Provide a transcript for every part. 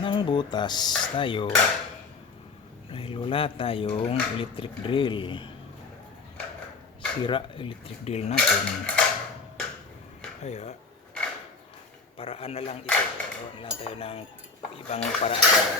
ng butas tayo dahil wala tayong electric drill. Sira electric drill natin, kaya paraan na lang ito. Gawa na lang tayo ng ibang paraan.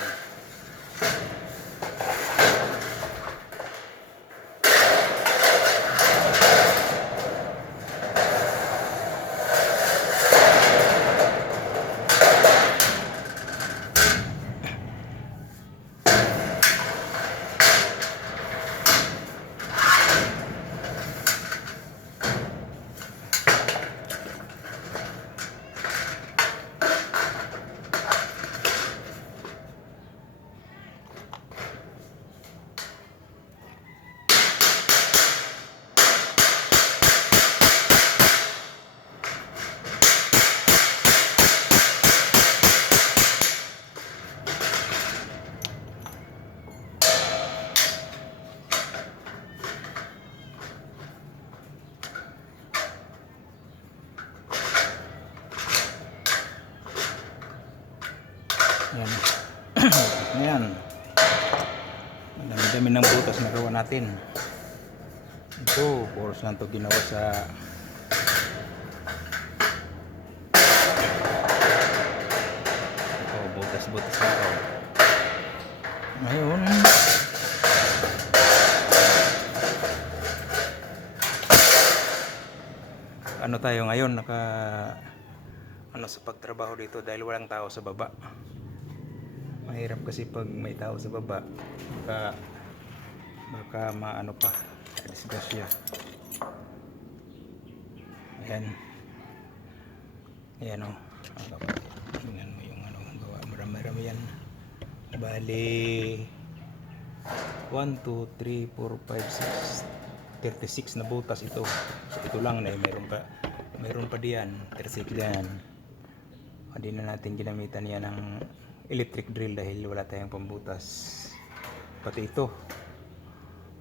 Yan. Ayan. Dami-dami ng butas na gawa natin. Ito, course lang ito ginawa sa ito, butas-butas na ito. Ngayon, ano tayo ngayon, sa pagtrabaho dito dahil walang tao sa baba. Mahirap kasi pag may tao sa baba, baka maano pa, disgrasya. Ayan. Ayan o. Tingnan mo yung gawa. Marami yan. Bali 1, 2, 3, 4, 5, 6 36 na butas ito. So ito lang na mayroon pa diyan, 36 diyan. Hindi na natin ginamitan yan ng electric drill dahil wala tayong pambutas. Pati ito,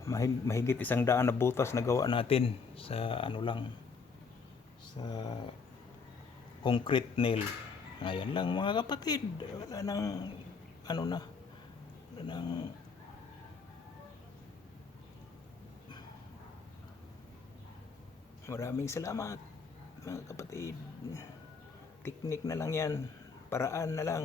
mahigit 100 na butas na gawa natin sa sa concrete nail. Ngayon lang mga kapatid, wala nang maraming salamat mga kapatid. Teknik na lang yan, paraan na lang.